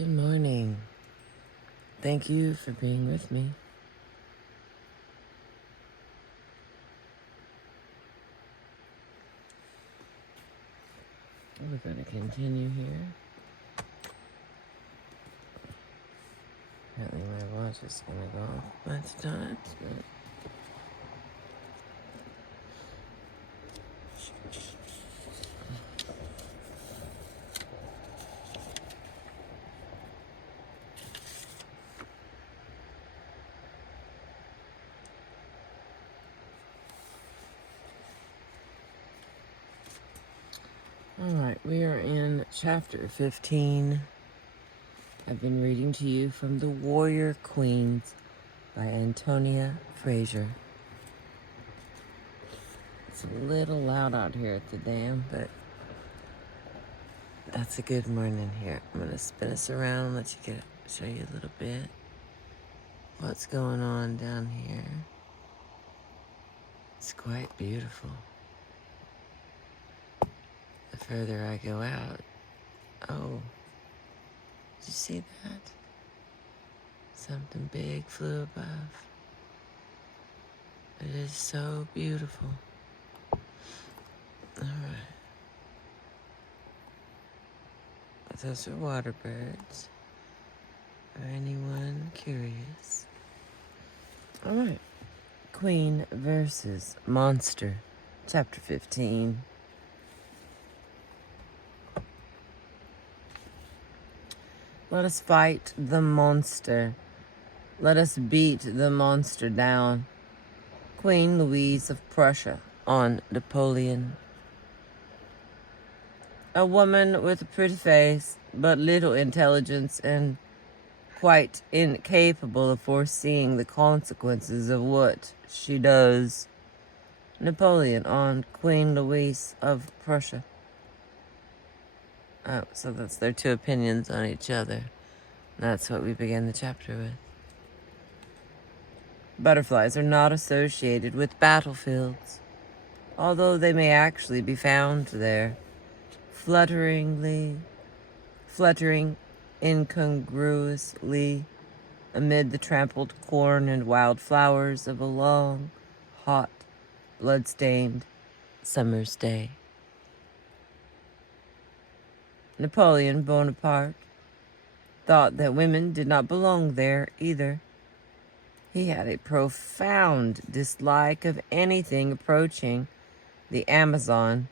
Good morning. Thank you for being with me. We're going to continue here. Apparently my watch is going to go off a bunch of times. All right, we are in chapter 15. I've been reading to you from The Warrior Queens by Antonia Fraser. It's a little loud out here at the dam, but that's a good morning here. I'm going to spin us around, let you show you a little bit what's going on down here. It's quite beautiful. The further I go out, oh, did you see that? Something big flew above. It is so beautiful. All right. Those are water birds. For anyone curious. All right. Queen versus Monster, chapter 15. Let us fight the monster. Let us beat the monster down. Queen Louise of Prussia on Napoleon. A woman with a pretty face, but little intelligence and quite incapable of foreseeing the consequences of what she does. Napoleon on Queen Louise of Prussia. Oh, so that's their two opinions on each other. That's what we begin the chapter with. Butterflies are not associated with battlefields, although they may actually be found there, fluttering incongruously amid the trampled corn and wild flowers of a long, hot, blood-stained summer's day. Napoleon Bonaparte thought that women did not belong there either. He had a profound dislike of anything approaching the Amazon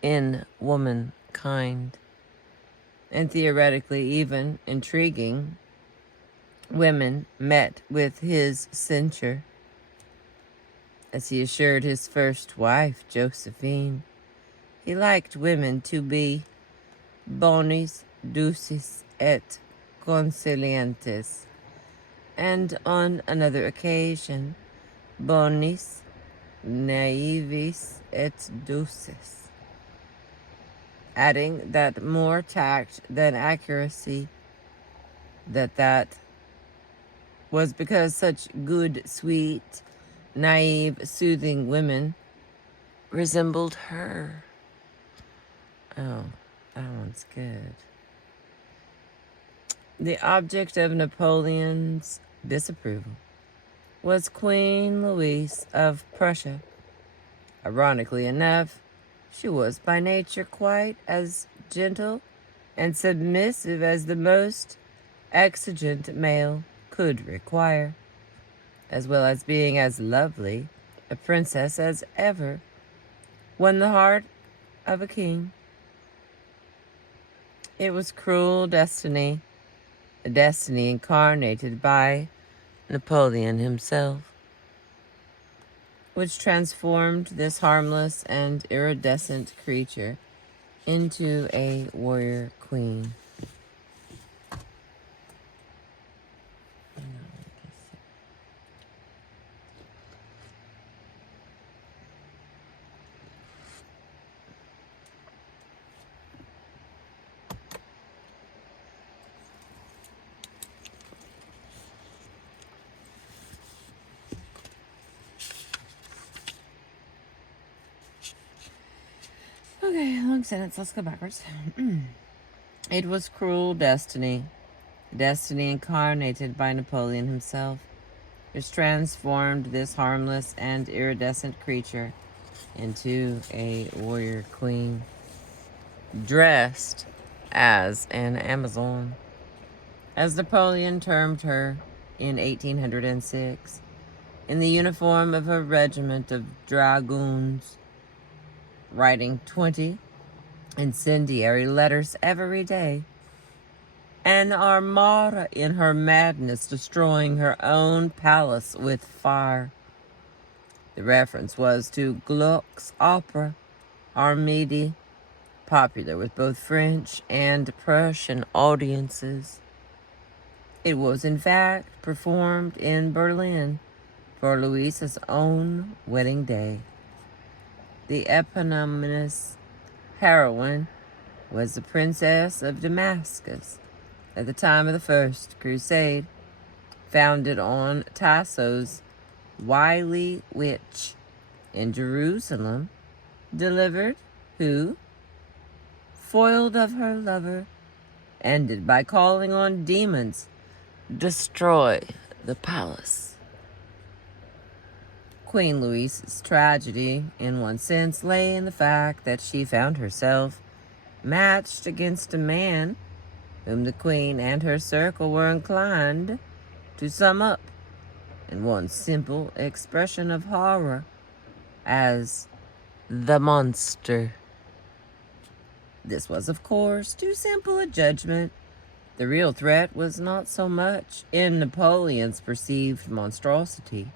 in womankind, and theoretically even intriguing women met with his censure. As he assured his first wife, Josephine, he liked women to be bonis, dulcis et conciliantes, and on another occasion, bonis, naivis et dulcis, adding that more tact than accuracy, that was because such good, sweet, naive, soothing women resembled her. Oh, that one's good. The object of Napoleon's disapproval was Queen Louise of Prussia. Ironically enough, she was by nature quite as gentle and submissive as the most exigent male could require, as well as being as lovely a princess as ever won the heart of a king. It was cruel destiny, a destiny incarnated by Napoleon himself, which transformed this harmless and iridescent creature into a warrior queen. Okay, long sentence. Let's go backwards. It was cruel destiny, destiny incarnated by Napoleon himself, which transformed this harmless and iridescent creature into a warrior queen, dressed as an Amazon, as Napoleon termed her in 1806, in the uniform of a regiment of dragoons, writing 20 incendiary letters every day, an armada in her madness, destroying her own palace with fire. The reference was to Gluck's opera Armide, popular with both French and Prussian audiences. It was in fact performed in Berlin for Louisa's own wedding day. The eponymous heroine was the Princess of Damascus at the time of the First Crusade, founded on Tasso's wily witch in Jerusalem, delivered, who, foiled of her lover, ended by calling on demons, destroy the palace. Queen Louisa's tragedy, in one sense, lay in the fact that she found herself matched against a man whom the Queen and her circle were inclined to sum up in one simple expression of horror as the monster. This was, of course, too simple a judgment. The real threat was not so much in Napoleon's perceived monstrosity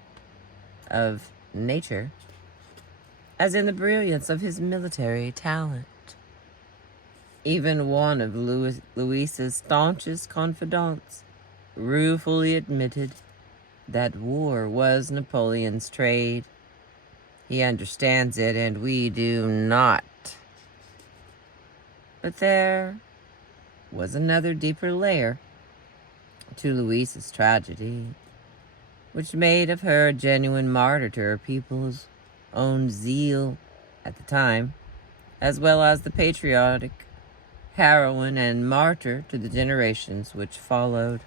of nature as in the brilliance of his military talent. Even one of Louisa's staunchest confidants ruefully admitted that war was Napoleon's trade. He understands it, and we do not. But there was another deeper layer to Louisa's tragedy, which made of her a genuine martyr to her people's own zeal at the time, as well as the patriotic heroine and martyr to the generations which followed.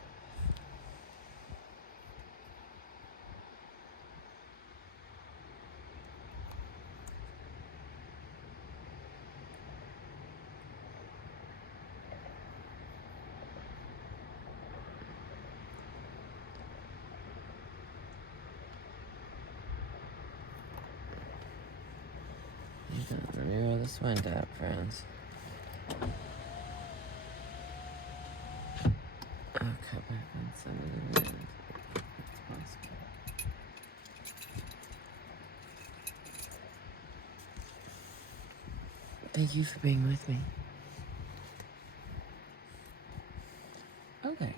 Let me roll this window up, friends. I'll cut back on some of the wind. Thank you for being with me. Okay.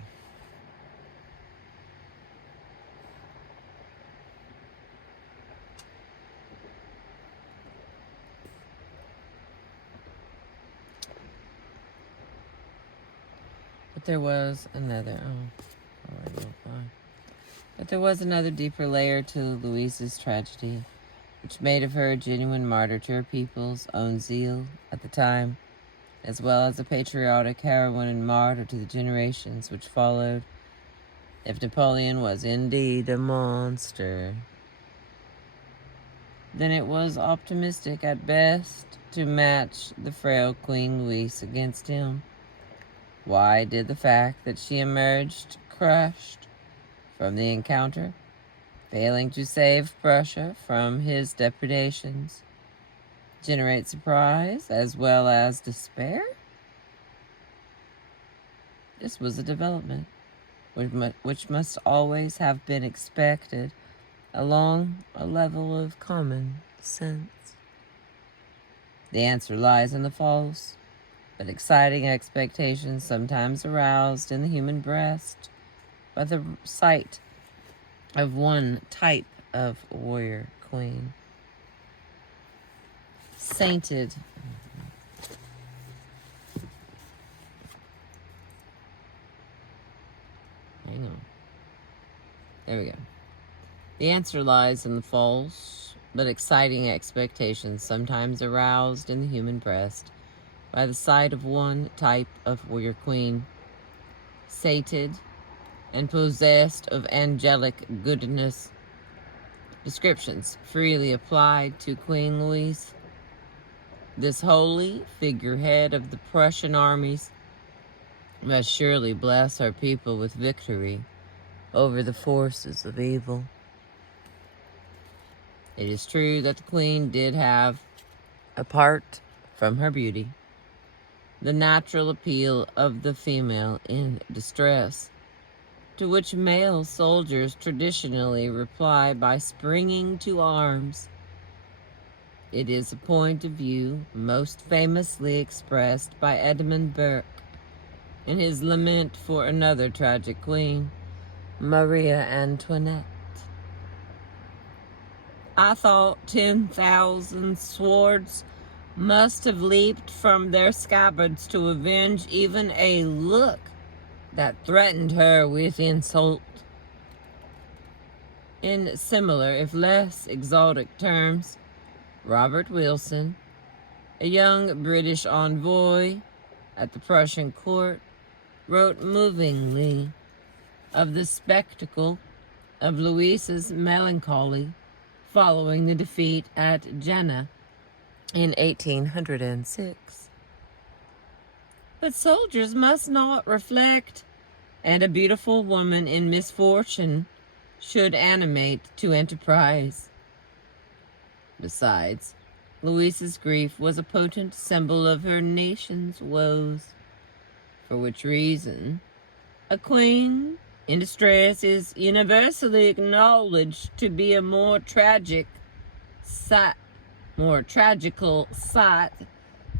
But there was another, But there was another deeper layer to Louisa's tragedy, which made of her a genuine martyr to her people's own zeal at the time, as well as a patriotic heroine and martyr to the generations which followed. If Napoleon was indeed a monster, then it was optimistic at best to match the frail Queen Louise against him. Why did the fact that she emerged crushed from the encounter, failing to save Prussia from his depredations, generate surprise as well as despair? This was a development which must always have been expected along a level of common sense. The answer lies in the false but exciting expectations sometimes aroused in the human breast by the sight of one type of warrior queen. Sainted. Hang on. There we go. The answer lies in the false but exciting expectations sometimes aroused in the human breast by the sight of one type of warrior queen. sated, and possessed of angelic goodness. Descriptions freely applied to Queen Louise. This holy figurehead of the Prussian armies must surely bless her people with victory over the forces of evil. It is true that the Queen did have, apart from her beauty, the natural appeal of the female in distress, to which male soldiers traditionally reply by springing to arms. It is a point of view most famously expressed by Edmund Burke in his lament for another tragic queen, Maria Antoinette. I thought 10,000 swords must have leaped from their scabbards to avenge even a look that threatened her with insult. In similar, if less exotic terms, Robert Wilson, a young British envoy at the Prussian court, wrote movingly of the spectacle of Louisa's melancholy following the defeat at Jena in 1806. But soldiers must not reflect, and a beautiful woman in misfortune should animate to enterprise. Besides, Louisa's grief was a potent symbol of her nation's woes, for which reason a queen in distress is universally acknowledged to be a more tragical sight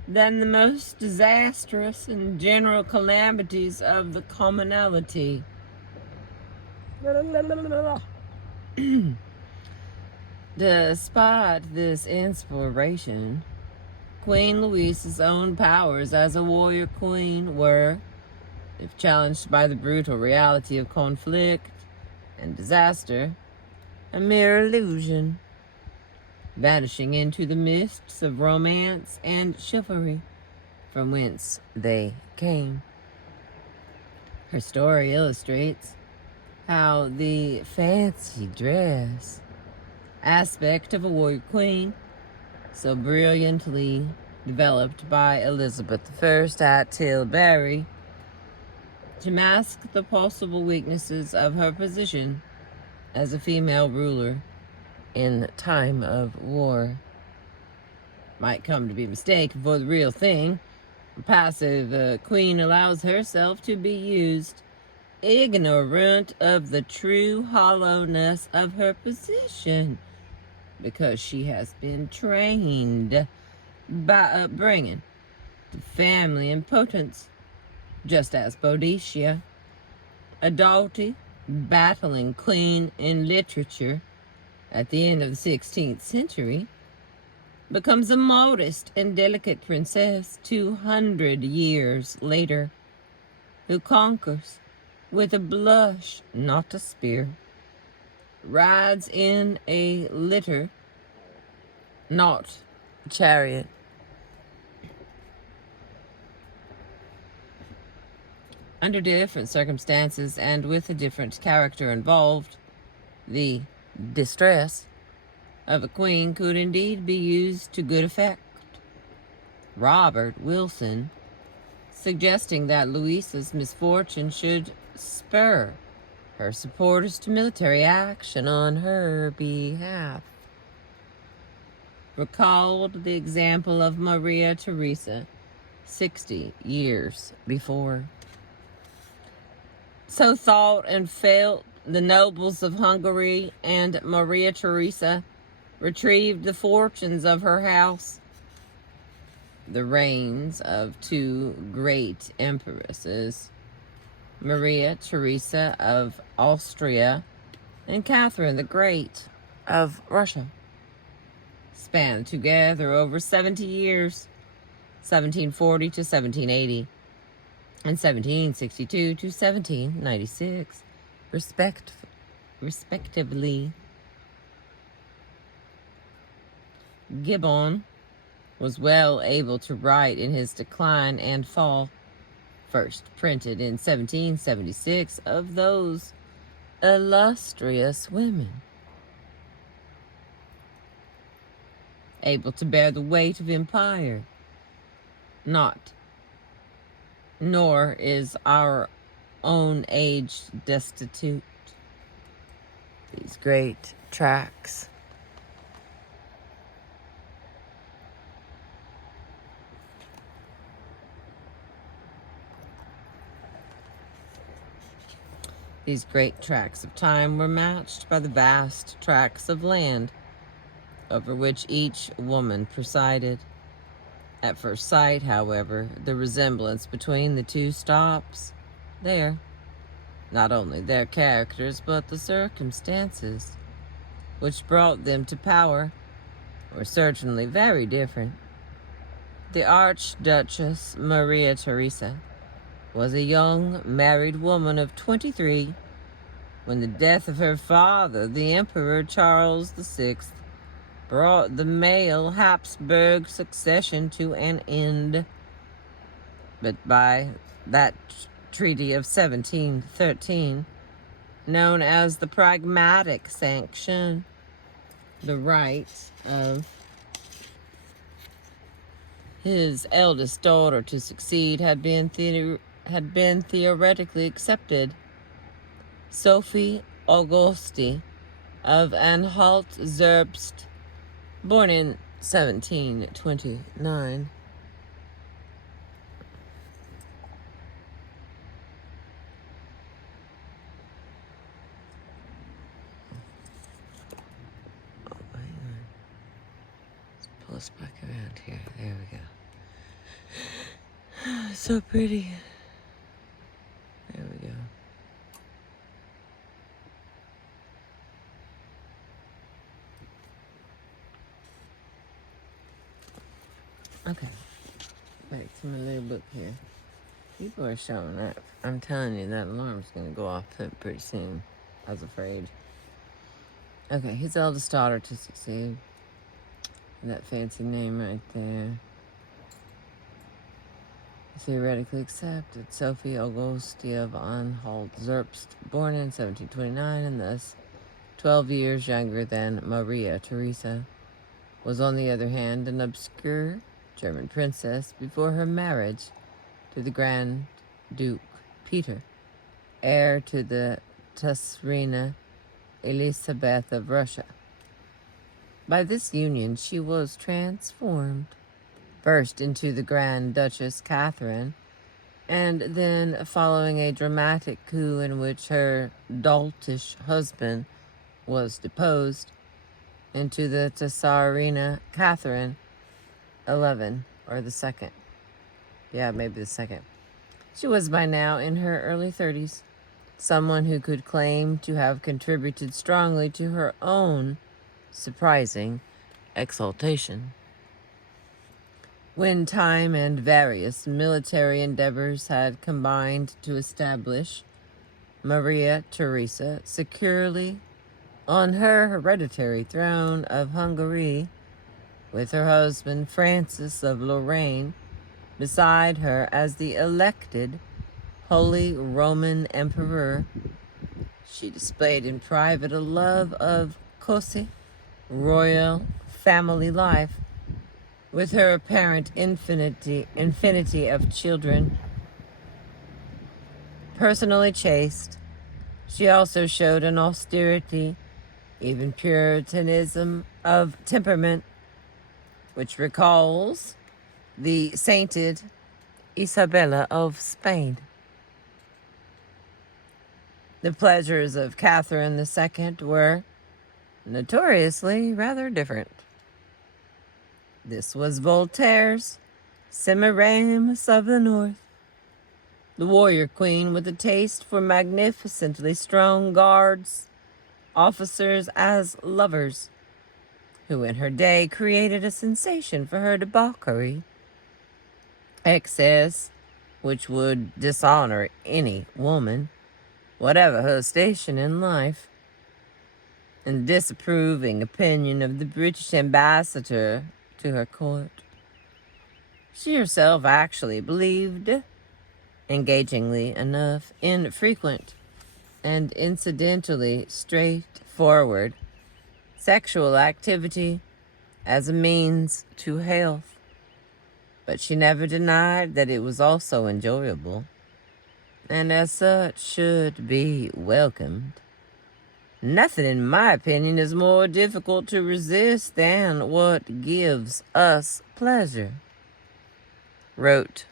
than the most disastrous and general calamities of the commonalty. Despite this inspiration, Queen Louisa's own powers as a warrior queen were, if challenged by the brutal reality of conflict and disaster, a mere illusion, vanishing into the mists of romance and chivalry from whence they came. Her story illustrates how the fancy dress aspect of a warrior queen, so brilliantly developed by Elizabeth I at Tilbury, to mask the possible weaknesses of her position as a female ruler in time of war, might come to be mistaken for the real thing. A passive queen allows herself to be used, ignorant of the true hollowness of her position, because she has been trained by upbringing to family importance, just as Boadicea, a doughty, battling queen in literature at the end of the 16th century, becomes a modest and delicate princess 200 years later, who conquers with a blush, not a spear, rides in a litter, not a chariot. Under different circumstances and with a different character involved, the distress of a queen could indeed be used to good effect. Robert Wilson, suggesting that Louisa's misfortune should spur her supporters to military action on her behalf, recalled the example of Maria Theresa 60 years before. So thought and felt the nobles of Hungary, and Maria Theresa retrieved the fortunes of her house. The reigns of two great empresses, Maria Theresa of Austria and Catherine the Great of Russia, spanned together over 70 years, 1740 to 1780, and 1762 to 1796, respectively. Gibbon was well able to write in his Decline and Fall first printed in 1776, of those illustrious women, able to bear the weight of empire. Nor is our own age destitute. These great tracts. These great tracts of time were matched by the vast tracts of land over which each woman presided. At first sight, however, the resemblance between the two stops there. Not only their characters, but the circumstances which brought them to power were certainly very different. The Archduchess Maria Theresa was a young married woman of 23 when the death of her father, the Emperor Charles VI, brought the male Habsburg succession to an end. But by that Treaty of 1713, known as the Pragmatic Sanction, the right of his eldest daughter to succeed had been theoretically accepted. Sophie Auguste of Anhalt-Zerbst, born in 1729, pull us back around here. There we go. So pretty. There we go. Okay. Back to my little book here. People are showing up. I'm telling you, that alarm's going to go off pretty soon. I was afraid. Okay, his eldest daughter to succeed. That fancy name right there. Theoretically accepted. Sophie Auguste of Anhalt-Zerbst, born in 1729 and thus 12 years younger than Maria Theresa, was on the other hand an obscure German princess before her marriage to the Grand Duke Peter, heir to the Tsarina Elizabeth of Russia. By this union she was transformed, first into the Grand Duchess Catherine, and then, following a dramatic coup in which her doltish husband was deposed, into the Tsarina Catherine 11, or the second. Yeah, maybe the second. She was by now in her early 30s, someone who could claim to have contributed strongly to her own surprising exaltation. When time and various military endeavors had combined to establish Maria Theresa securely on her hereditary throne of Hungary, with her husband Francis of Lorraine beside her as the elected Holy Roman Emperor, she displayed in private a love of cosy, royal family life, with her apparent infinity of children. Personally chaste, she also showed an austerity, even puritanism of temperament, which recalls the sainted Isabella of Spain. The pleasures of Catherine II were notoriously rather different. This was Voltaire's Semiramis of the North, the warrior queen with a taste for magnificently strong guards, officers as lovers, who in her day created a sensation for her debauchery, excess which would dishonor any woman, whatever her station in life, and the disapproving opinion of the British ambassador to her court. She herself actually believed engagingly enough, infrequent, and incidentally straightforward sexual activity as a means to health. But she never denied that it was also enjoyable, and as such should be welcomed. Nothing, in my opinion, is more difficult to resist than what gives us pleasure, wrote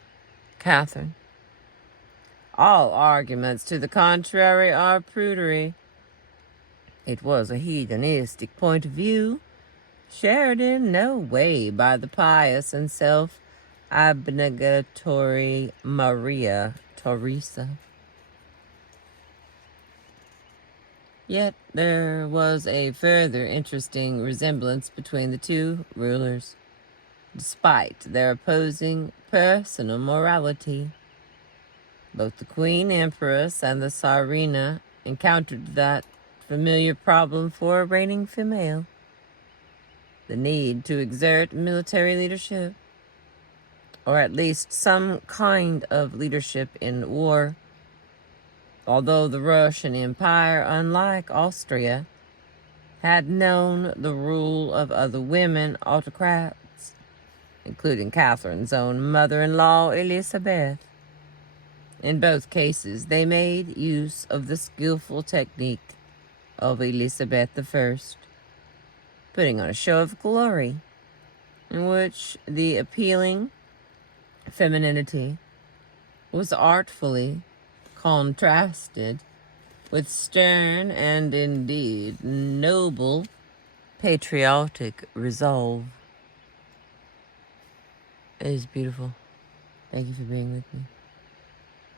Catherine. All arguments to the contrary are prudery. It was a hedonistic point of view, shared in no way by the pious and self-abnegatory Maria Theresa. Yet there was a further interesting resemblance between the two rulers, despite their opposing personal morality. Both the Queen Empress and the Tsarina encountered that familiar problem for a reigning female: the need to exert military leadership, or at least some kind of leadership in war. Although the Russian Empire, unlike Austria, had known the rule of other women autocrats, including Catherine's own mother-in-law, Elizabeth. In both cases, they made use of the skillful technique of Elizabeth I, putting on a show of glory, in which the appealing femininity was artfully contrasted with stern and indeed noble patriotic resolve. It is beautiful. Thank you for being with me.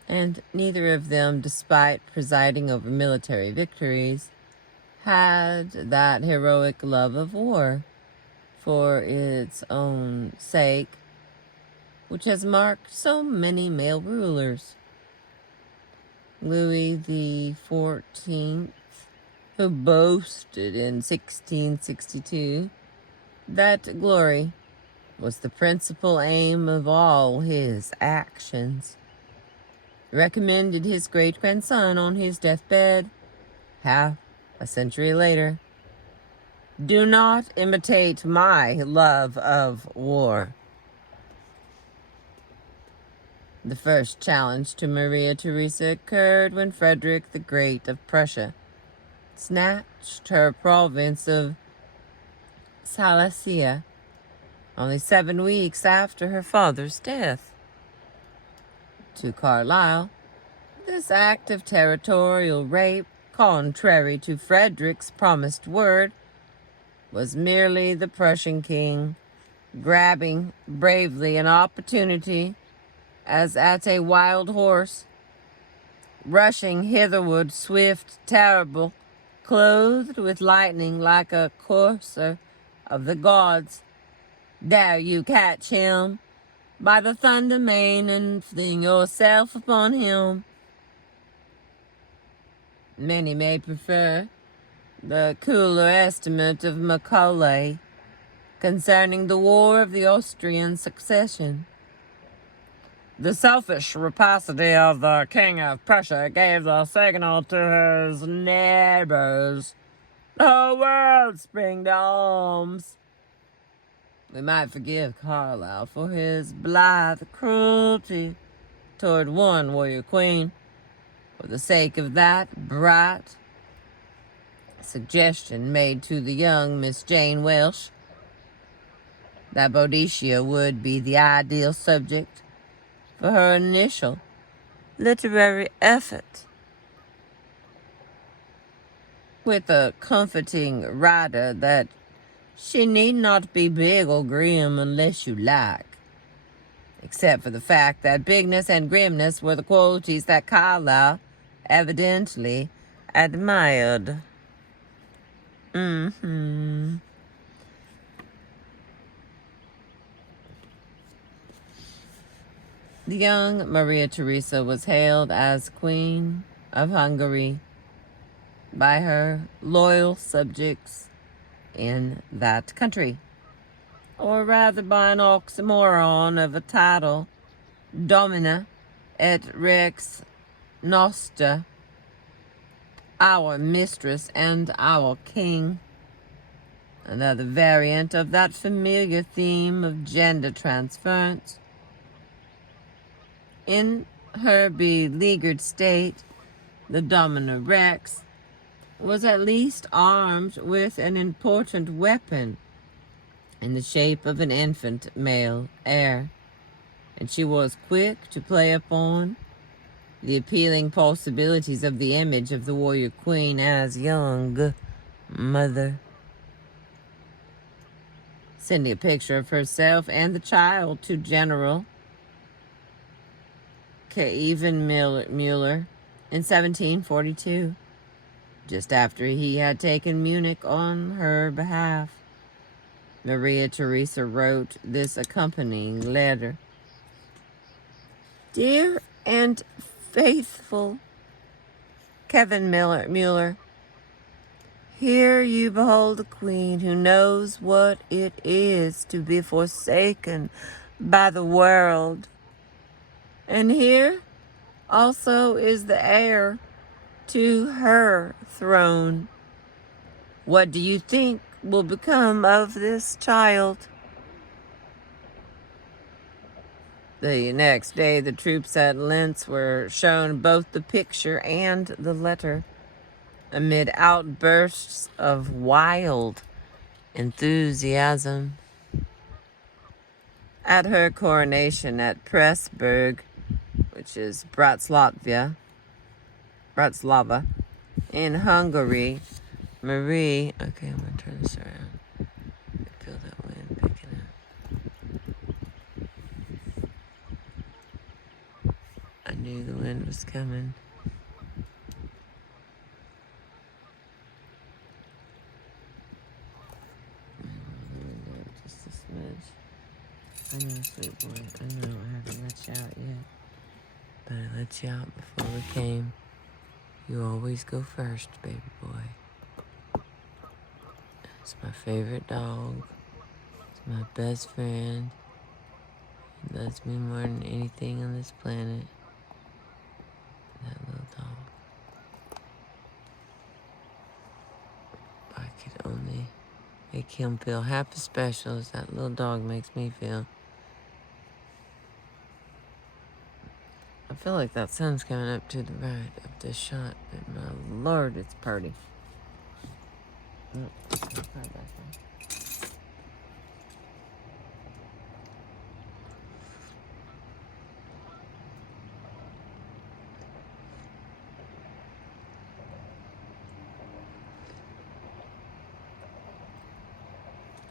And neither of them, despite presiding over military victories, had that heroic love of war for its own sake, which has marked so many male rulers. Louis XIV, who boasted in 1662 that glory was the principal aim of all his actions, recommended his great-grandson on his deathbed half a century later: "Do not imitate my love of war." The first challenge to Maria Theresa occurred when Frederick the Great of Prussia snatched her province of Silesia only 7 weeks after her father's death. To Carlyle, this act of territorial rape, contrary to Frederick's promised word, was merely the Prussian king grabbing bravely an opportunity as at a wild horse, rushing hitherward, swift, terrible, clothed with lightning like a courser of the gods. Dare you catch him by the thunder mane and fling yourself upon him? Many may prefer the cooler estimate of Macaulay concerning the War of the Austrian Succession. The selfish rapacity of the King of Prussia gave the signal to his neighbors. The whole world sprang to arms. We might forgive Carlyle for his blithe cruelty toward one warrior queen, for the sake of that bright suggestion made to the young Miss Jane Welsh that Boadicea would be the ideal subject for her initial literary effort, with a comforting rider that she need not be big or grim unless you like, except for the fact that bigness and grimness were the qualities that Carlyle evidently admired. The young Maria Theresa was hailed as Queen of Hungary by her loyal subjects in that country, or rather by an oxymoron of a title, Domina et Rex Noster, our mistress and our king. Another variant of that familiar theme of gender transference. In her beleaguered state, the Domina Rex was at least armed with an important weapon in the shape of an infant male heir, and she was quick to play upon the appealing possibilities of the image of the warrior queen as young mother, sending a picture of herself and the child to General Kievan-Muller in 1742, just after he had taken Munich on her behalf. Maria Theresa wrote this accompanying letter. Dear and faithful Kievan-Muller, here you behold a queen who knows what it is to be forsaken by the world. And here also is the heir to her throne. What do you think will become of this child? The next day, the troops at Linz were shown both the picture and the letter, amid outbursts of wild enthusiasm. At her coronation at Pressburg, which is Bratislava, in Hungary, Marie... Okay, I'm going to turn this around. I feel that wind picking up. I knew the wind was coming. Just a smidge. I know, sweet boy. I know I haven't let you out yet. But I let you out before we came. You always go first, baby boy. It's my favorite dog. It's my best friend. He loves me more than anything on this planet. That little dog. I could only make him feel half as special as that little dog makes me feel. I feel like that sun's coming up to the right of this shot, but my lord, it's pretty.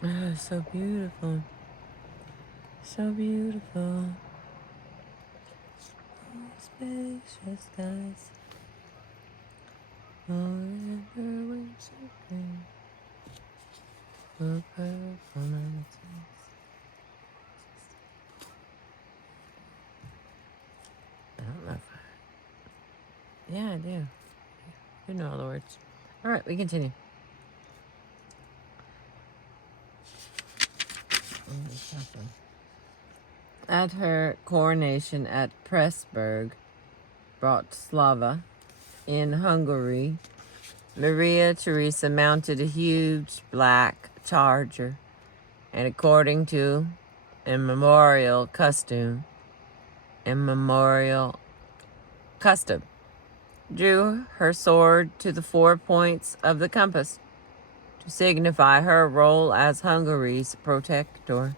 Oh, so beautiful. So beautiful. Spacious skies. Forever waves of green. For performances. I don't know if yeah, I do. You know all the words. All right, we continue. At her coronation at Pressburg, Bratislava, in Hungary, Maria Theresa mounted a huge black charger, and according to immemorial custom, drew her sword to the 4 points of the compass to signify her role as Hungary's protector.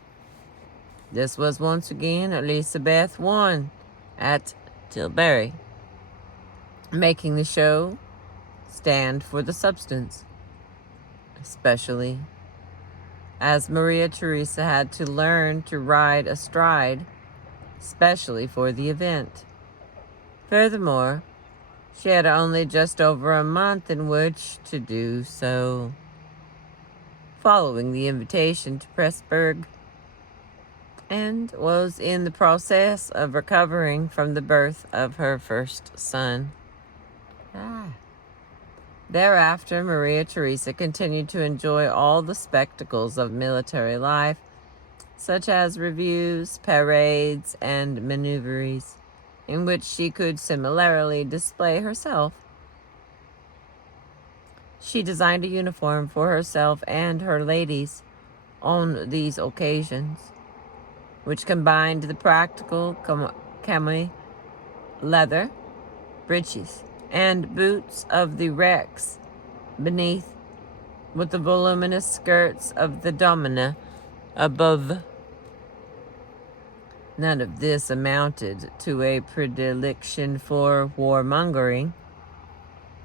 This was once again Elizabeth I at Tilbury, making the show stand for the substance, especially as Maria Theresa had to learn to ride astride, especially for the event. Furthermore, she had only just over a month in which to do so, following the invitation to Pressburg, and was in the process of recovering from the birth of her first son. Thereafter, Maria Theresa continued to enjoy all the spectacles of military life, such as reviews, parades, and maneuveries. in which she could similarly display herself. She designed a uniform for herself and her ladies on these occasions, which combined the practical cami leather, breeches, and boots of the Rex beneath, with the voluminous skirts of the domina above. None of this amounted to a predilection for warmongering.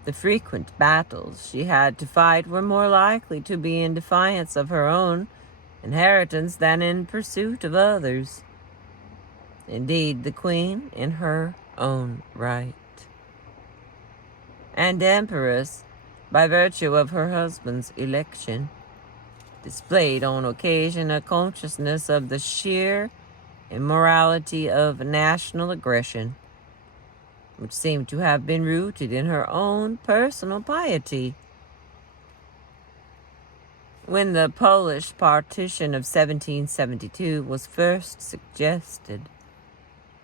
The frequent battles she had to fight were more likely to be in defiance of her own inheritance than in pursuit of others. Indeed, the queen, in her own right, and empress by virtue of her husband's election, displayed on occasion a consciousness of the sheer immorality of national aggression, which seemed to have been rooted in her own personal piety. When the Polish partition of 1772 was first suggested,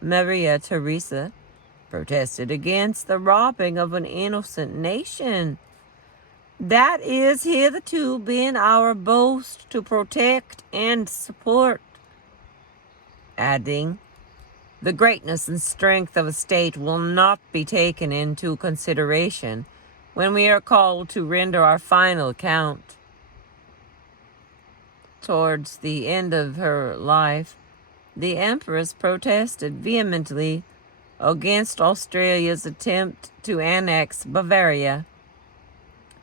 Maria Theresa protested against the robbing of an innocent nation that is hitherto been our boast to protect and support, adding, "The greatness and strength of a state will not be taken into consideration when we are called to render our final account." Towards the end of her life, the Empress protested vehemently against Australia's attempt to annex Bavaria.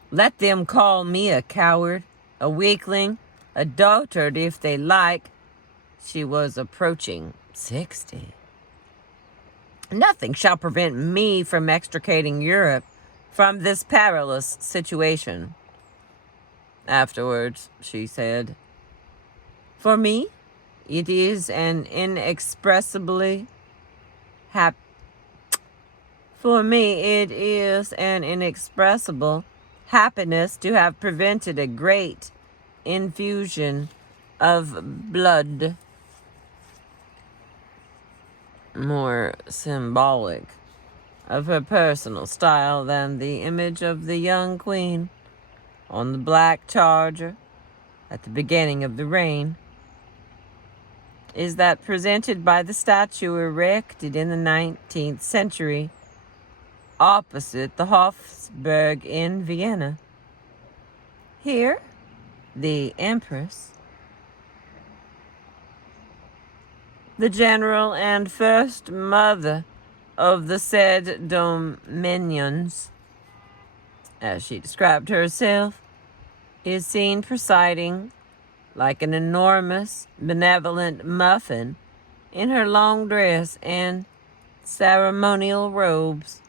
"Let them call me a coward, a weakling, a dotard if they like." She was approaching 60. "Nothing shall prevent me from extricating Europe from this perilous situation." Afterwards, she said, "For me, it is an inexpressibly inexpressible happiness to have prevented a great infusion of blood." More symbolic of her personal style than the image of the young queen on the black charger at the beginning of the reign is that presented by the statue erected in the 19th century opposite the Hofburg in Vienna. Here, the Empress, the general and first mother of the said dominions, as she described herself, is seen presiding like an enormous, benevolent muffin in her long dress and ceremonial robes.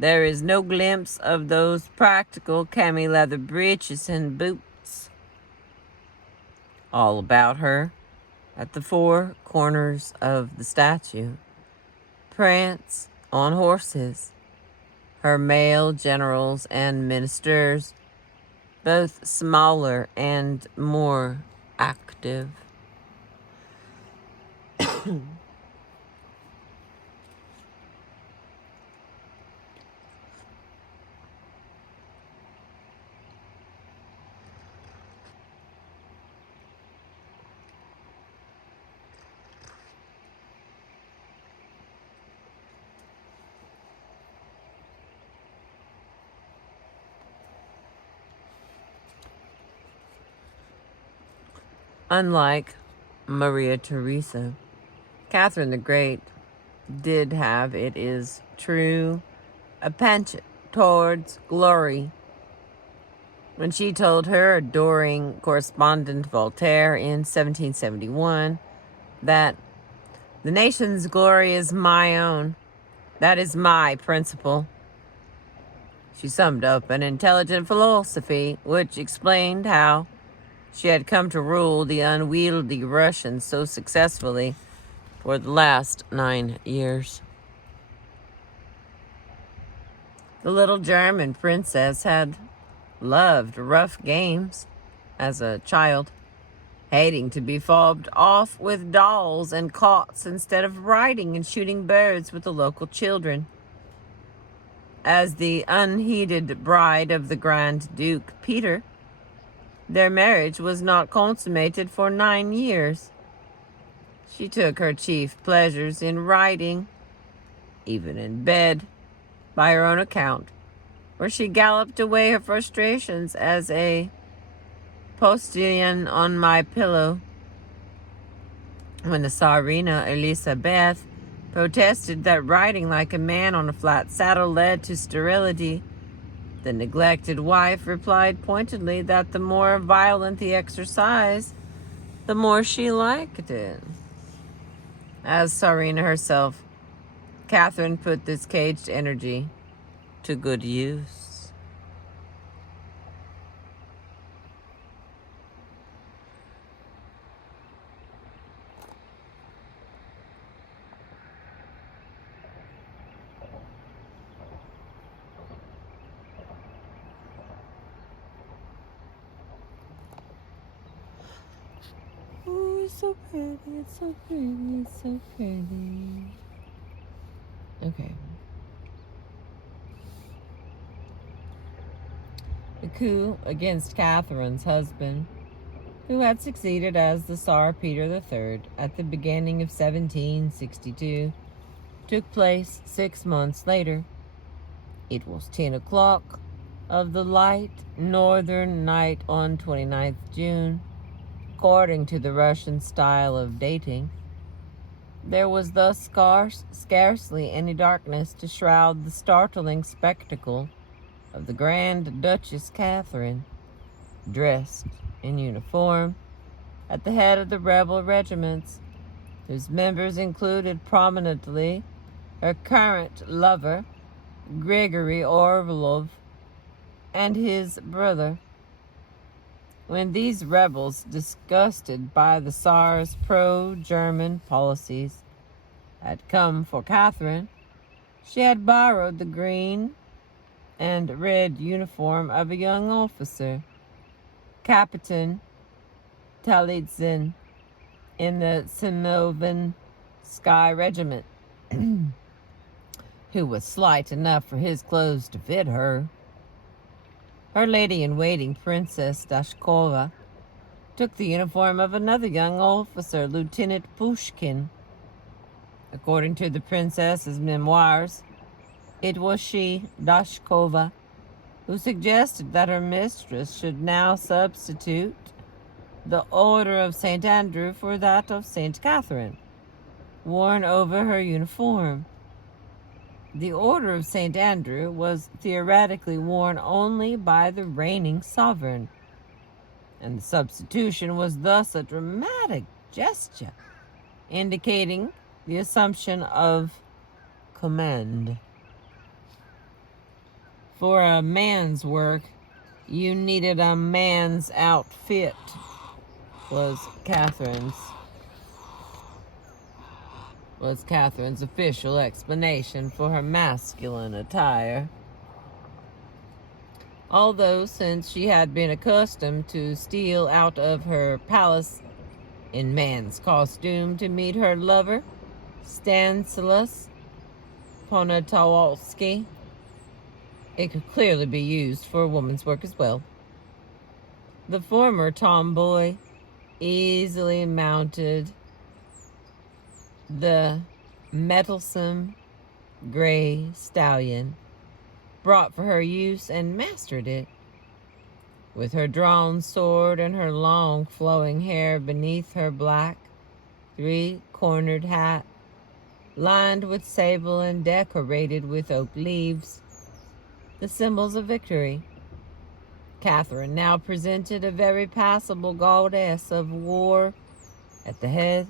There is no glimpse of those practical cami leather breeches and boots. All about her, at the four corners of the statue, prance on horses her male generals and ministers, both smaller and more active. Unlike Maria Theresa, Catherine the Great did have, it is true, a penchant towards glory. When she told her adoring correspondent Voltaire in 1771 that "the nation's glory is my own, that is my principle," she summed up an intelligent philosophy which explained how she had come to rule the unwieldy Russians so successfully for the last 9 years. The little German princess had loved rough games as a child. hating to be fobbed off with dolls and cots instead of riding and shooting birds with the local children. As the unheeded bride of the Grand Duke Peter, their marriage was not consummated for 9 years. She took her chief pleasures in riding, even in bed, by her own account, where she galloped away her frustrations as a postilion on my pillow. When the Tsarina Elizabeth protested that riding like a man on a flat saddle led to sterility, the neglected wife replied pointedly that the more violent the exercise, the more she liked it. As Tsarina herself, Catherine put this caged energy to good use. Oh, it's so pretty, it's so pretty, it's so pretty. Okay. The coup against Catherine's husband, who had succeeded as the Tsar Peter III at the beginning of 1762, took place 6 months later. It was 10 o'clock of the light northern night on 29th June, according to the Russian style of dating. There was thus scarcely any darkness to shroud the startling spectacle of the Grand Duchess Catherine, dressed in uniform, at the head of the rebel regiments, whose members included prominently her current lover, Grigory Orlov, and his brother. When these rebels, disgusted by the Tsar's pro-German policies, had come for Catherine, she had borrowed the green and red uniform of a young officer, Captain Talitzin, in the Semovin Sky Regiment, who was slight enough for his clothes to fit her. Her lady-in-waiting, Princess Dashkova, took the uniform of another young officer, Lieutenant Pushkin. According to the princess's memoirs, it was she, Dashkova, who suggested that her mistress should now substitute the Order of St. Andrew for that of St. Catherine, worn over her uniform. The Order of St. Andrew was theoretically worn only by the reigning sovereign, and the substitution was thus a dramatic gesture, indicating the assumption of command. For a man's work, you needed a man's outfit, was Catherine's official explanation for her masculine attire. Although, since she had been accustomed to steal out of her palace in man's costume to meet her lover, Stanislaus Poniatowski, it could clearly be used for a woman's work as well. The former tomboy easily mounted the mettlesome gray stallion brought for her use and mastered it. With her drawn sword and her long flowing hair beneath her black, three-cornered hat, lined with sable and decorated with oak leaves, the symbols of victory, Catherine now presented a very passable goddess of war at the head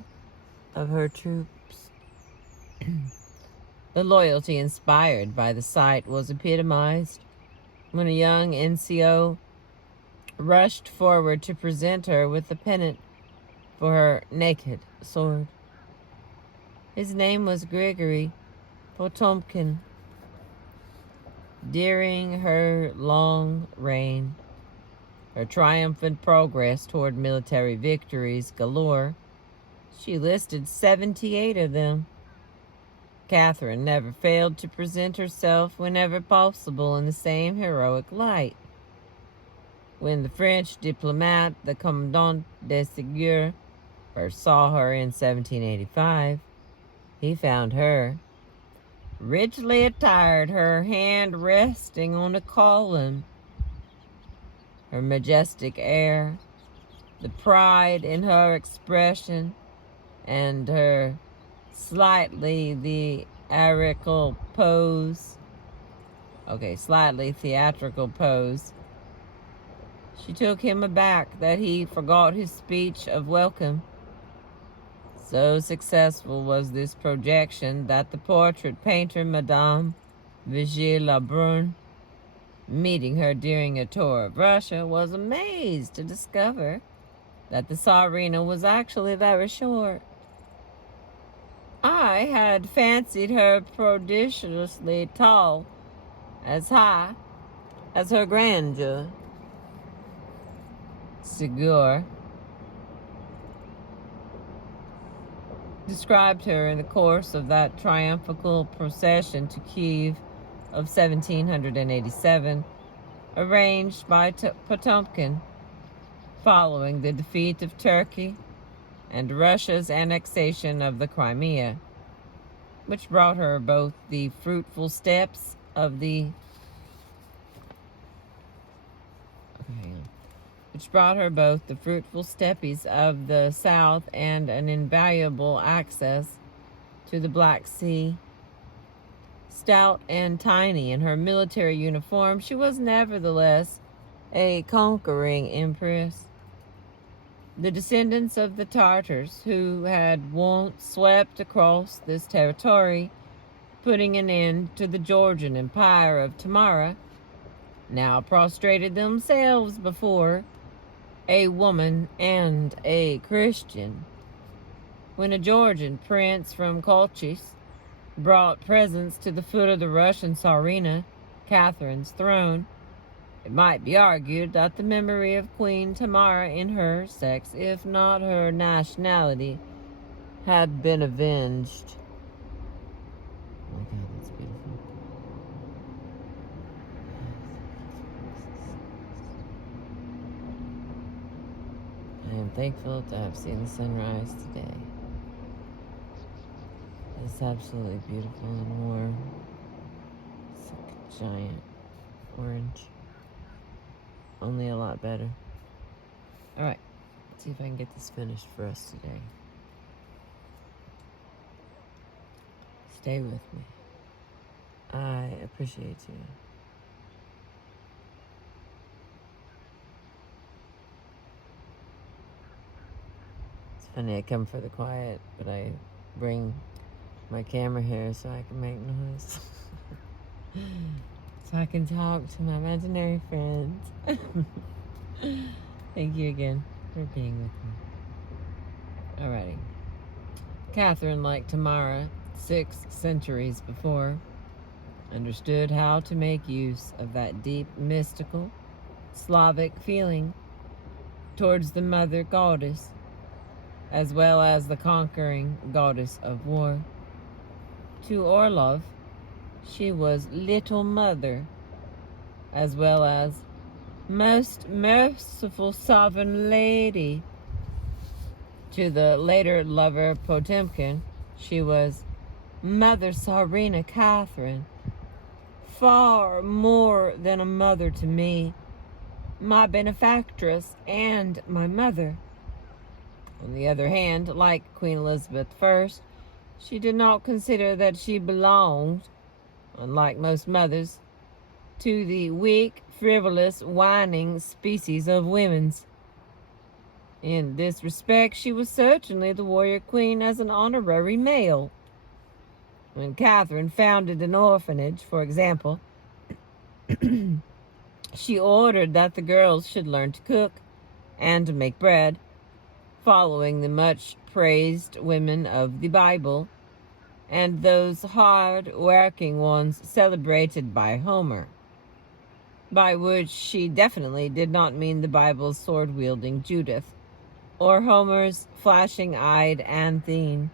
of her troops. The loyalty inspired by the sight was epitomized when a young NCO rushed forward to present her with the pennant for her naked sword. His name was Grigory Potomkin. During her long reign, her triumphant progress toward military victories galore. She listed 78 of them. Catherine never failed to present herself whenever possible in the same heroic light. When the French diplomat, the Commandant de Ségur, first saw her in 1785, he found her richly attired, her hand resting on a column. Her majestic air, the pride in her expression, and her slightly theatrical pose. She took him aback that he forgot his speech of welcome. So successful was this projection that the portrait painter Madame Vigée-Lebrun, meeting her during a tour of Russia, was amazed to discover that the Tsarina was actually very short. I had fancied her prodigiously tall, as high as her grandeur. Ségur described her in the course of that triumphal procession to Kiev of 1787, arranged by Potemkin, following the defeat of Turkey and Russia's annexation of the Crimea, which brought her both the fruitful steppes of the south and an invaluable access to the Black Sea. Stout and tiny in her military uniform, she was nevertheless a conquering empress. The descendants of the Tartars, who had once swept across this territory, putting an end to the Georgian Empire of Tamara, now prostrated themselves before a woman and a Christian. When a Georgian prince from Colchis brought presents to the foot of the Russian Tsarina, Catherine's throne, it might be argued that the memory of Queen Tamara in her sex, if not her nationality, had been avenged. Oh my God, that's beautiful. I am thankful to have seen the sunrise today. It's absolutely beautiful and warm. It's like a giant orange. Only a lot better. Alright, let's see if I can get this finished for us today. Stay with me. I appreciate you. It's funny, I come for the quiet, but I bring my camera here so I can make noise. So I can talk to my imaginary friends. Thank you again for being with me. Alrighty. Catherine, like Tamara, 6 centuries before, understood how to make use of that deep, mystical, Slavic feeling towards the mother goddess, as well as the conquering goddess of war. To Orlov, she was Little Mother, as well as Most Merciful Sovereign Lady. To the later lover Potemkin, she was Mother Tsarina Catherine, far more than a mother to me, my benefactress and my mother. On the other hand, like Queen Elizabeth I, she did not consider that she belonged, unlike most mothers, to the weak, frivolous, whining species of women's. In this respect, she was certainly the warrior queen as an honorary male. When Catherine founded an orphanage, for example, she ordered that the girls should learn to cook and to make bread, following the much-praised women of the Bible, and those hard-working ones celebrated by Homer. by which she definitely did not mean the Bible's sword-wielding Judith, or Homer's flashing-eyed Anthene,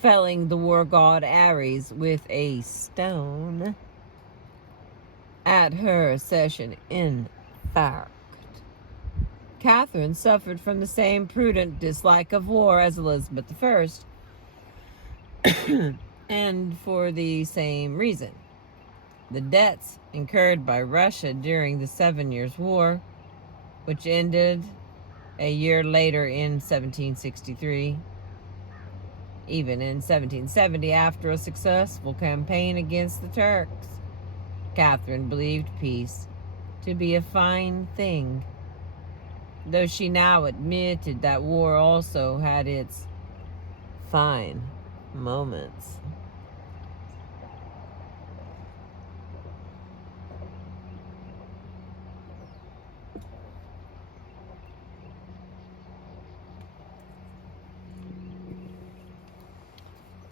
felling the war god Ares with a stone at her session. In fact, Catherine suffered from the same prudent dislike of war as Elizabeth I, and for the same reason. The debts incurred by Russia during the 7 Years' War, which ended a year later in 1763, even in 1770, after a successful campaign against the Turks, Catherine believed peace to be a fine thing, though she now admitted that war also had its fine moments.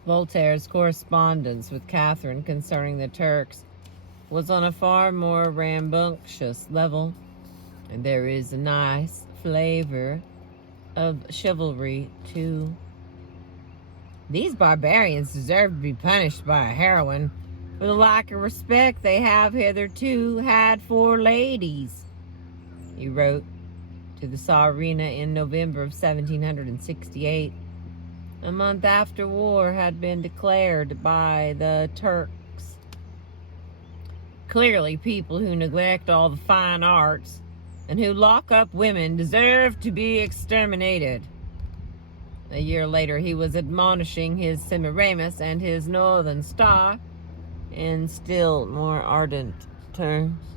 Voltaire's correspondence with Catherine concerning the Turks was on a far more rambunctious level, and there is a nice flavor of chivalry, too. These barbarians deserve to be punished by a heroine for the lack of respect they have hitherto had for ladies, he wrote to the Tsarina in November of 1768, a month after war had been declared by the Turks. Clearly, people who neglect all the fine arts and who lock up women deserve to be exterminated. A year later, he was admonishing his Semiramis and his Northern Star in still more ardent terms.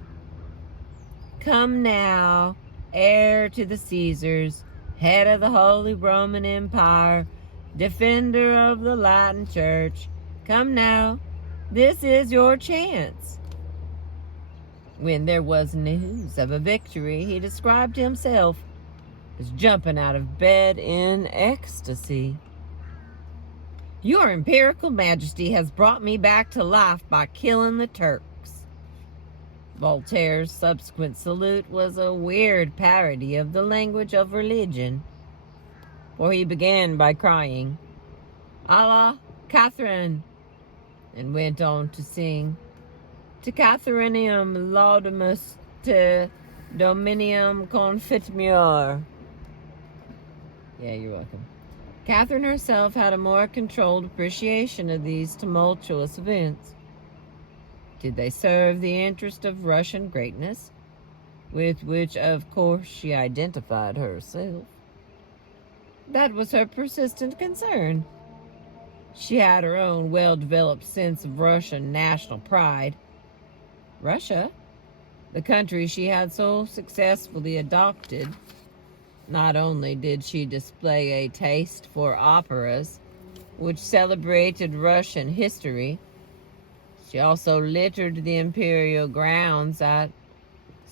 Come now, heir to the Caesars, head of the Holy Roman Empire, defender of the Latin Church, come now, this is your chance. When there was news of a victory, he described himself as jumping out of bed in ecstasy. Your Imperial Majesty has brought me back to life by killing the Turks. Voltaire's subsequent salute was a weird parody of the language of religion, for he began by crying, Allah, Catherine, and went on to sing, Te Catherinium laudamus te dominium confiteor. Yeah, you're welcome. Catherine herself had a more controlled appreciation of these tumultuous events. Did they serve the interest of Russian greatness, with which, of course, she identified herself? That was her persistent concern. She had her own well-developed sense of Russian national pride. Russia, the country she had so successfully adopted, not only did she display a taste for operas, which celebrated Russian history, she also littered the imperial grounds at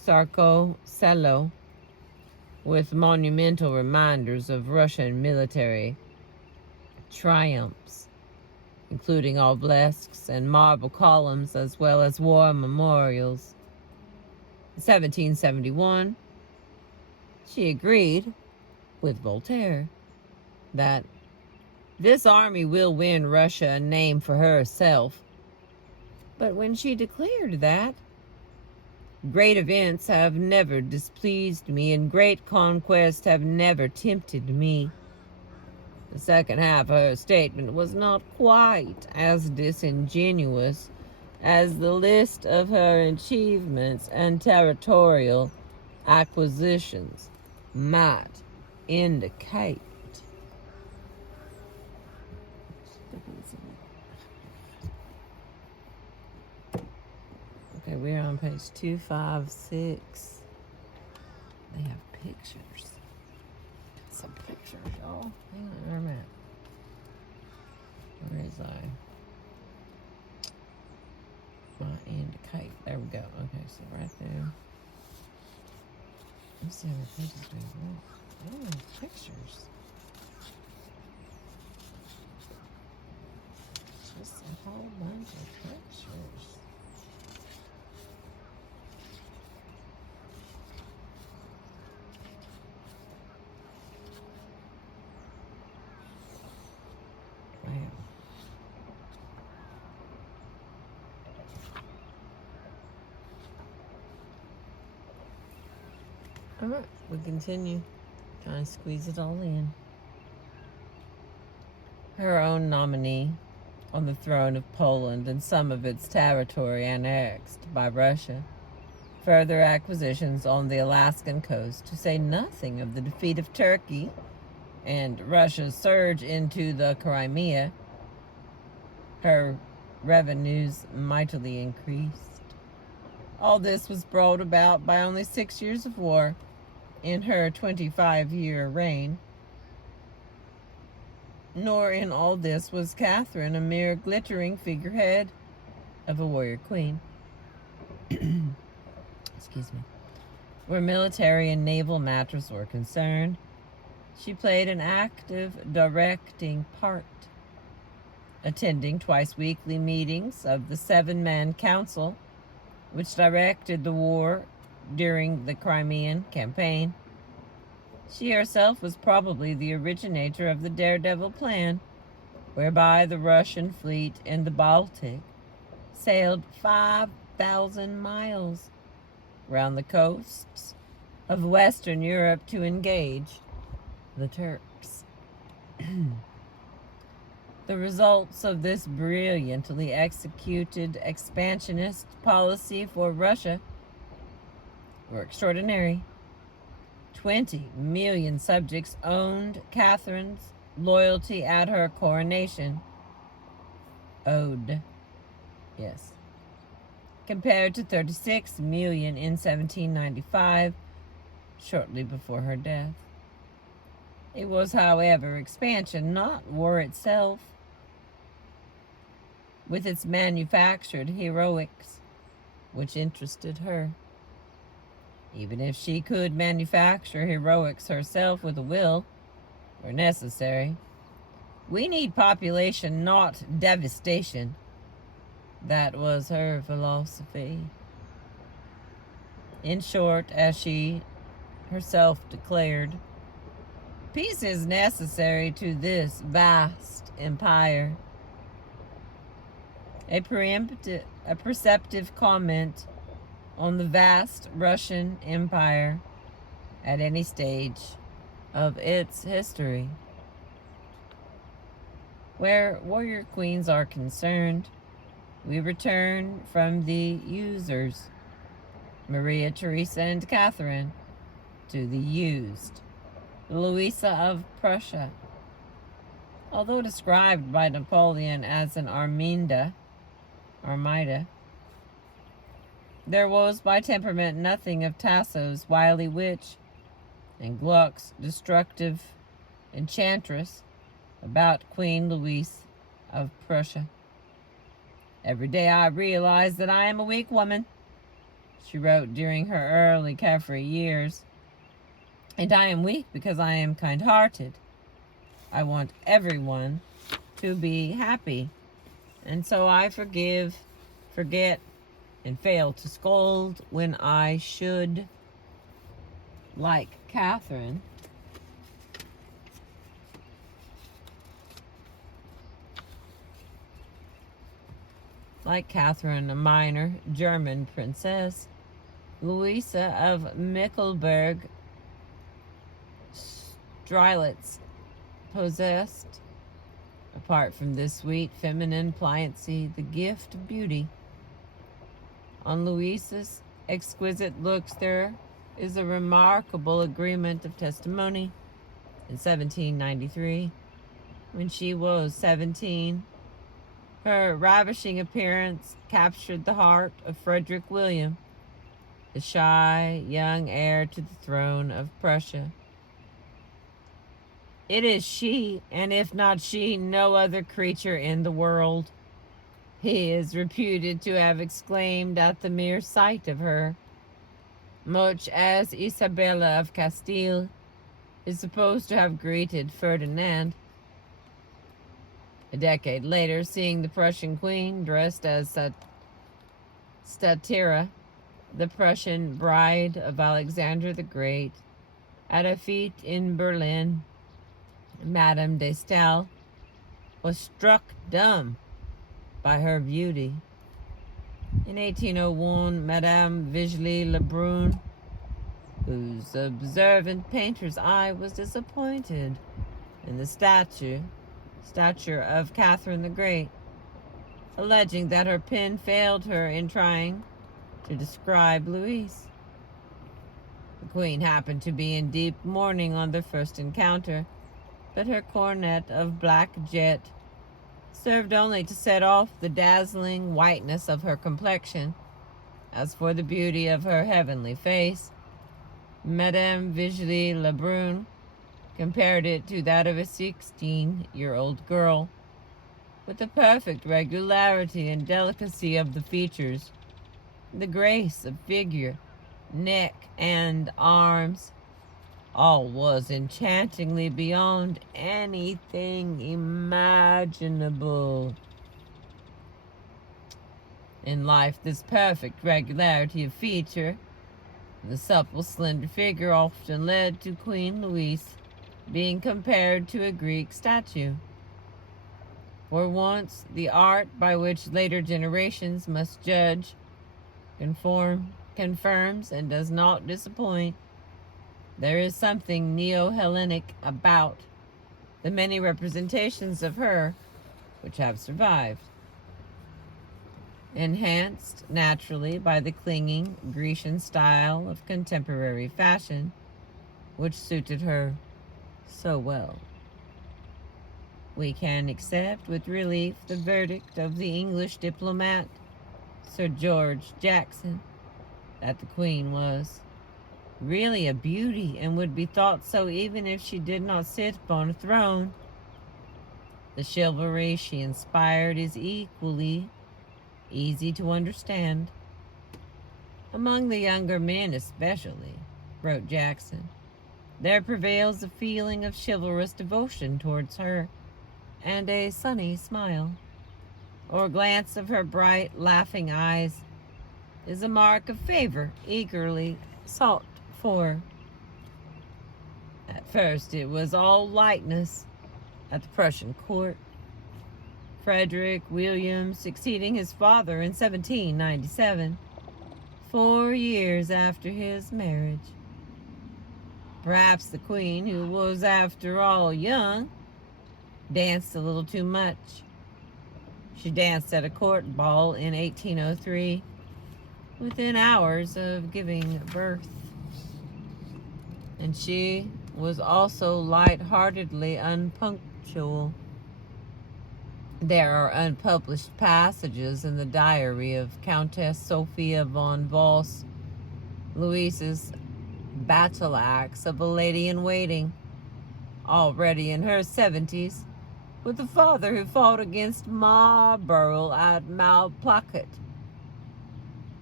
Tsarskoye Selo with monumental reminders of Russian military triumphs, including obelisks and marble columns, as well as war memorials. In 1771, she agreed with Voltaire that this army will win Russia a name for herself. But when she declared that, great events have never displeased me, and great conquests have never tempted me, the second half of her statement was not quite as disingenuous as the list of her achievements and territorial acquisitions might indicate. Okay, we're on page 256. They have pictures. Some pictures, y'all. Hang on, where am I at? Where is I? Indicate. There we go. Okay, so right there. Let's see how many pages we have. Oh, pictures. Just a whole bunch of pictures. All right, we continue trying to squeeze it all in. Her own nominee on the throne of Poland and some of its territory annexed by Russia, further acquisitions on the Alaskan coast, to say nothing of the defeat of Turkey and Russia's surge into the Crimea, her revenues mightily increased. All this was brought about by only 6 years of war in her 25-year reign. Nor in all this was Catherine a mere glittering figurehead of a warrior queen. Excuse me. Where military and naval matters were concerned, she played an active directing part, attending twice weekly meetings of the 7-man council, which directed the war during the Crimean campaign. She herself was probably the originator of the daredevil plan, whereby the Russian fleet in the Baltic sailed 5,000 miles round the coasts of Western Europe to engage the Turks. The results of this brilliantly executed expansionist policy for Russia were extraordinary. 20 million subjects owned Catherine's loyalty at her coronation. Yes. Compared to 36 million in 1795, shortly before her death. It was, however, expansion, not war itself, with its manufactured heroics, which interested her. Even if she could manufacture heroics herself with a will, where necessary, we need population, not devastation. That was her philosophy. In short, as she herself declared, peace is necessary to this vast empire. A perceptive comment on the vast Russian Empire at any stage of its history. Where warrior queens are concerned, we return from the users, Maria Theresa and Catherine, to the used, Louisa of Prussia. Although described by Napoleon as an Armida, there was by temperament nothing of Tasso's wily witch and Gluck's destructive enchantress about Queen Louise of Prussia. Every day I realize that I am a weak woman, she wrote during her early carefree years, and I am weak because I am kind-hearted. I want everyone to be happy, and so I forgive, forget, and fail to scold when I should. Like Catherine, a minor German princess, Louisa of Mecklenburg-Strelitz possessed, apart from this sweet feminine pliancy, the gift of beauty. On Louisa's exquisite looks there is a remarkable agreement of testimony. In 1793, when she was 17, her ravishing appearance captured the heart of Frederick William, the shy young heir to the throne of Prussia. It is she, and if not she, no other creature in the world, he is reputed to have exclaimed at the mere sight of her, much as Isabella of Castile is supposed to have greeted Ferdinand. A decade later, seeing the Prussian queen dressed as Statira, the Prussian bride of Alexander the Great, at a fete in Berlin, Madame de Stael was struck dumb by her beauty. In 1801, Madame Vigely Lebrun whose observant painter's eye was disappointed in the stature of Catherine the Great, alleging that her pen failed her in trying to describe Louise. The Queen happened to be in deep mourning on their first encounter, but her coronet of black jet served only to set off the dazzling whiteness of her complexion. As for the beauty of her heavenly face, Madame Vigée Lebrun compared it to that of a 16-year-old girl, with the perfect regularity and delicacy of the features, the grace of figure, neck, and arms. All was enchantingly beyond anything imaginable. In life, this perfect regularity of feature, the supple, slender figure often led to Queen Louise being compared to a Greek statue. For once, the art by which later generations must judge confirms and does not disappoint. There is something neo-Hellenic about the many representations of her which have survived, enhanced naturally by the clinging Grecian style of contemporary fashion, which suited her so well. We can accept with relief the verdict of the English diplomat, Sir George Jackson, that the Queen was really a beauty and would be thought so even if she did not sit upon a throne. The chivalry she inspired is equally easy to understand. Among the younger men especially, wrote Jackson, there prevails a feeling of chivalrous devotion towards her, and a sunny smile, or glance of her bright, laughing eyes, is a mark of favor eagerly sought for. At first it was all lightness at the Prussian court, Frederick William succeeding his father in 1797, 4 years after his marriage. Perhaps the Queen, who was after all young, danced a little too much. She danced at a court ball in 1803, within hours of giving birth. And she was also light-heartedly unpunctual. There are unpublished passages in the diary of Countess Sophia von Voss, Louise's battle axe of a lady-in-waiting, already in her 70s, with a father who fought against Marlborough at Malplaquet,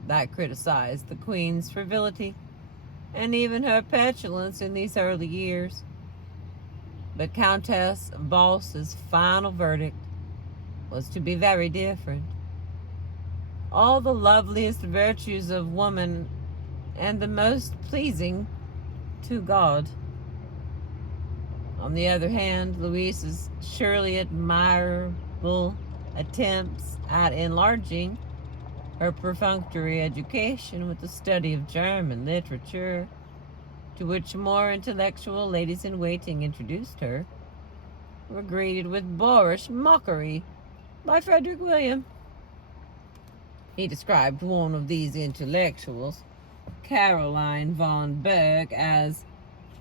that criticized the Queen's frivolity and even her petulance in these early years. But Countess Voss's final verdict was to be very different. All the loveliest virtues of woman and the most pleasing to God. On the other hand, Louise's surely admirable attempts at enlarging her perfunctory education with the study of German literature, to which more intellectual ladies-in-waiting introduced her, were greeted with boorish mockery by Frederick William. He described one of these intellectuals, Caroline von Berg, as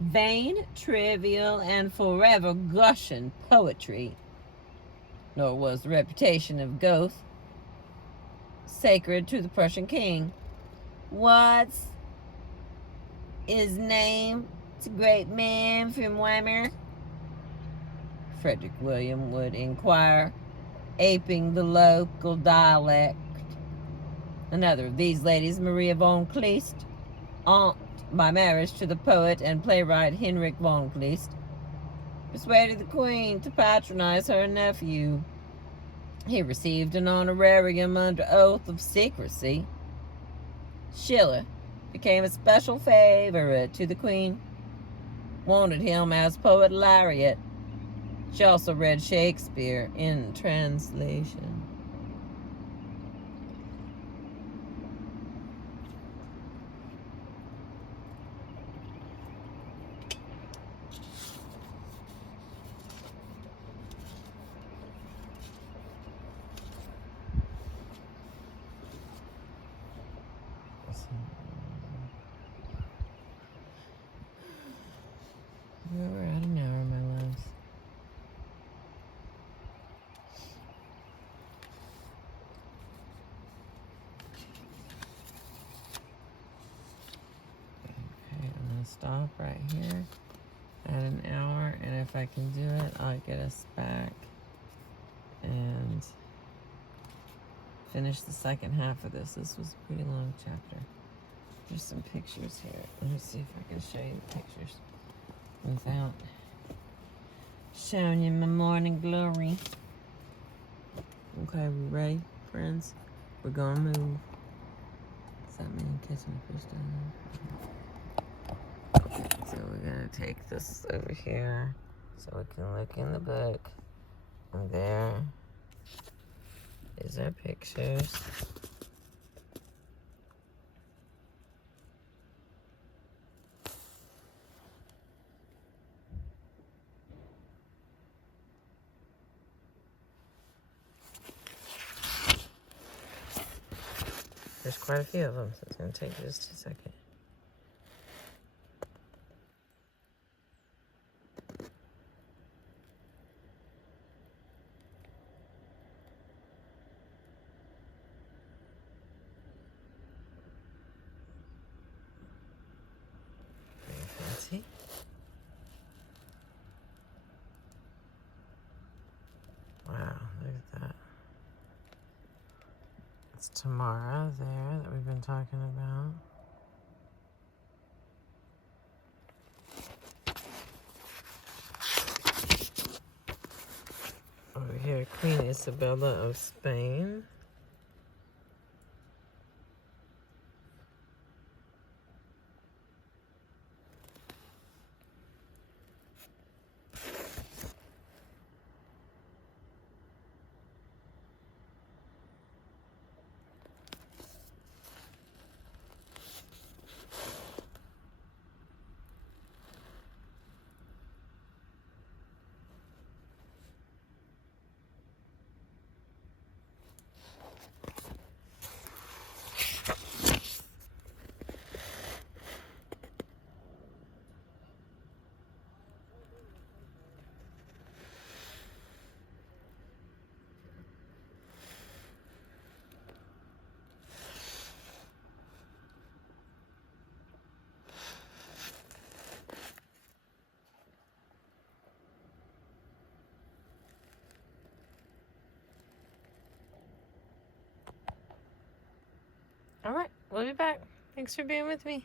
vain, trivial, and forever gushing poetry. Nor was the reputation of Goethe sacred to the Prussian king. What's his name? It's a great man from Weimar, Frederick William would inquire, aping the local dialect. Another of these ladies, Maria von Kleist, aunt by marriage to the poet and playwright Henrik von Kleist, persuaded the Queen to patronize her nephew. He received an honorarium under oath of secrecy. Schiller became a special favorite to the Queen, wanted him as poet laureate. She also read Shakespeare in translation. We're at an hour, my loves. Okay, I'm gonna stop right here at an hour, and if I can do it, I'll get us back and finish the second half of this. This was a pretty long chapter. There's some pictures here. Let me see if I can show you the pictures without showing you my morning glory. Okay, we ready, friends? We're gonna move. Does that mean catching the fish down there? So we're gonna take this over here so we can look in the book. And there is our pictures. There's quite a few of them, so it's gonna take just a second. Fancy. Wow, look at that. It's Tamara there that we've been talking about. Over here, Queen Isabella of Spain. All right, we'll be back. Thanks for being with me.